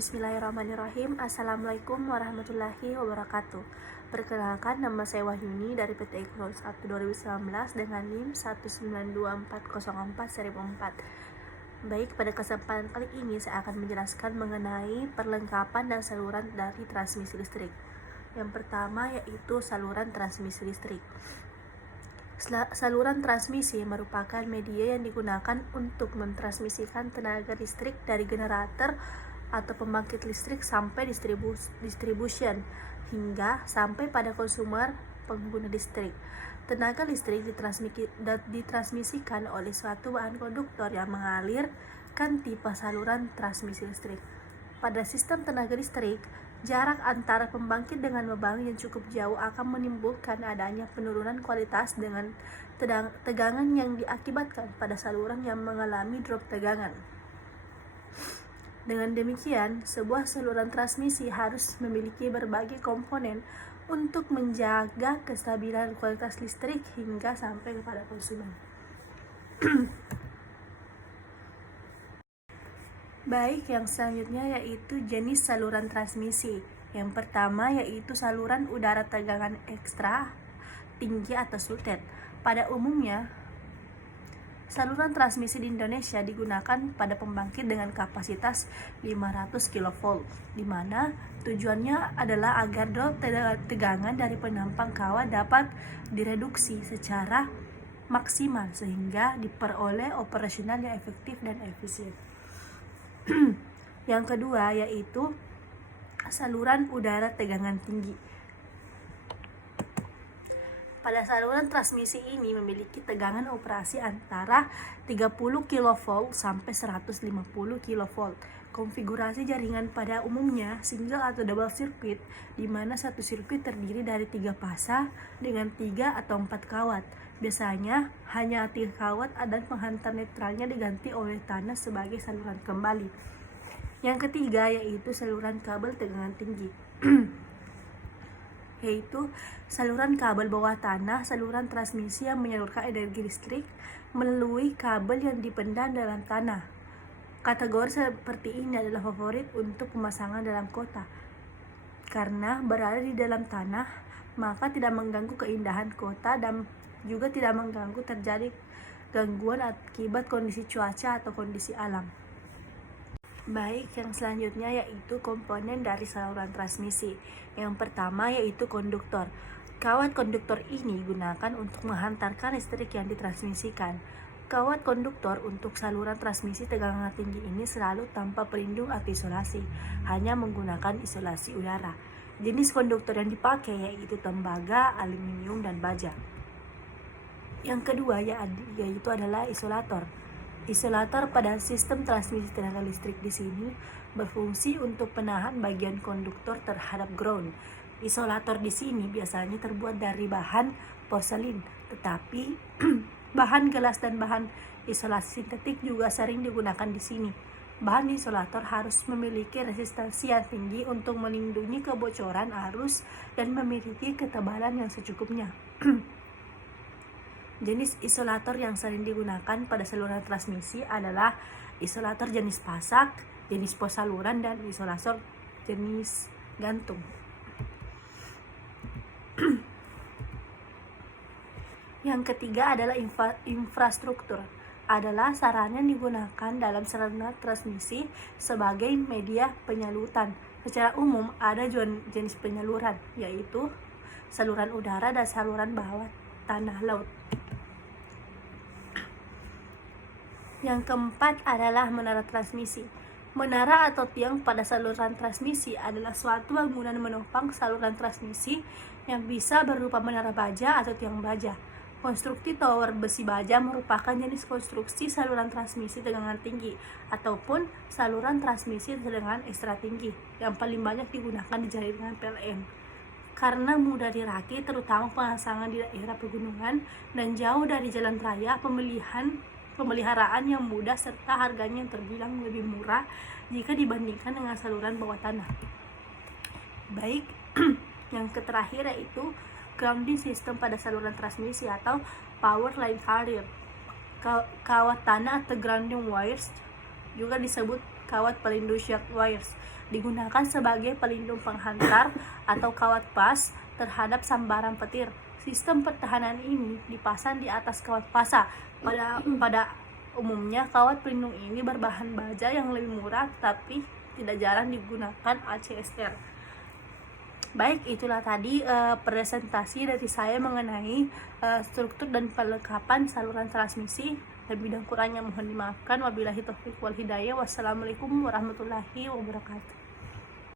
Bismillahirrahmanirrahim. Assalamualaikum warahmatullahi wabarakatuh. Perkenalkan, nama saya Wahyuni dari PT Ekron 1 2019 dengan NIM 1924004 seri 4. Baik, pada kesempatan kali ini saya akan menjelaskan mengenai perlengkapan dan saluran dari transmisi listrik. Yang pertama yaitu saluran transmisi listrik. Saluran transmisi merupakan media yang digunakan untuk mentransmisikan tenaga listrik dari generator atau pembangkit listrik sampai distribution hingga sampai pada konsumer pengguna listrik. Tenaga listrik ditransmisikan oleh suatu bahan konduktor yang mengalir kan tipe saluran transmisi listrik. Pada sistem tenaga listrik, jarak antara pembangkit dengan lubang yang cukup jauh akan menimbulkan adanya penurunan kualitas dengan tegangan yang diakibatkan pada saluran yang mengalami drop tegangan. Dengan demikian, sebuah saluran transmisi harus memiliki berbagai komponen untuk menjaga kestabilan kualitas listrik hingga sampai kepada konsumen. Baik, yang selanjutnya yaitu jenis saluran transmisi. Yang pertama yaitu saluran udara tegangan ekstra tinggi atau SUTET. Pada umumnya, saluran transmisi di Indonesia digunakan pada pembangkit dengan kapasitas 500 kV, di mana tujuannya adalah agar drop tegangan dari penampang kawat dapat direduksi secara maksimal sehingga diperoleh operasional yang efektif dan efisien. Yang kedua yaitu saluran udara tegangan tinggi. Pada saluran transmisi ini memiliki tegangan operasi antara 30 kV sampai 150 kV. Konfigurasi jaringan pada umumnya single atau double circuit, di mana satu sirkuit terdiri dari 3 fasa dengan 3 atau 4 kawat. Biasanya hanya 3 kawat dan penghantar netralnya diganti oleh tanah sebagai saluran kembali. Yang ketiga yaitu saluran kabel tegangan tinggi. Yaitu saluran kabel bawah tanah, saluran transmisi yang menyalurkan energi listrik melalui kabel yang dipendam dalam tanah. Kategori seperti ini adalah favorit untuk pemasangan dalam kota, karena berada di dalam tanah, maka tidak mengganggu keindahan kota dan juga tidak mengganggu terjadi gangguan akibat kondisi cuaca atau kondisi alam. Baik, yang selanjutnya yaitu komponen dari saluran transmisi. Yang pertama yaitu konduktor. Kawat konduktor ini digunakan untuk menghantarkan listrik yang ditransmisikan. Kawat konduktor untuk saluran transmisi tegangan tinggi ini selalu tanpa pelindung atau isolasi, hanya menggunakan isolasi udara. Jenis konduktor yang dipakai yaitu tembaga, aluminium, dan baja. Yang kedua yaitu adalah isolator. Isolator pada sistem transmisi tenaga listrik di sini berfungsi untuk menahan bagian konduktor terhadap ground. Isolator di sini biasanya terbuat dari bahan porselin, tetapi bahan gelas dan bahan isolasi sintetik juga sering digunakan di sini. Bahan isolator harus memiliki resistansi yang tinggi untuk melindungi kebocoran arus dan memiliki ketebalan yang secukupnya. Jenis isolator yang sering digunakan pada saluran transmisi adalah isolator jenis pasak, jenis pos saluran, dan isolator jenis gantung. Yang ketiga adalah infrastruktur. Adalah sarana yang digunakan dalam saluran transmisi sebagai media penyaluran. Secara umum ada jenis penyaluran, yaitu saluran udara dan saluran bawah tanah laut. Yang keempat adalah menara transmisi. Menara atau tiang pada saluran transmisi adalah suatu bangunan menopang saluran transmisi yang bisa berupa menara baja atau tiang baja. Konstruksi tower besi baja merupakan jenis konstruksi saluran transmisi tegangan tinggi ataupun saluran transmisi tegangan ekstra tinggi yang paling banyak digunakan di jaringan PLN. Karena mudah dirakit, terutama pemasangan di daerah pegunungan dan jauh dari jalan raya, pemeliharaan yang mudah serta harganya yang terbilang lebih murah jika dibandingkan dengan saluran bawah tanah. Baik, yang terakhir yaitu grounding system pada saluran transmisi atau power line carrier. Kawat tanah atau grounding wires juga disebut kawat pelindung shock wires, digunakan sebagai pelindung penghantar atau kawat pas terhadap sambaran petir. Sistem pertahanan ini dipasang di atas kawat pasa. Pada umumnya kawat pelindung ini berbahan baja yang lebih murah, tapi tidak jarang digunakan ACSR. Baik, itulah tadi presentasi dari saya mengenai struktur dan perlengkapan saluran transmisi. Lebih dan kurangnya mohon dimaafkan. Wabillahi taufiq wal hidayah. Wassalamualaikum warahmatullahi wabarakatuh.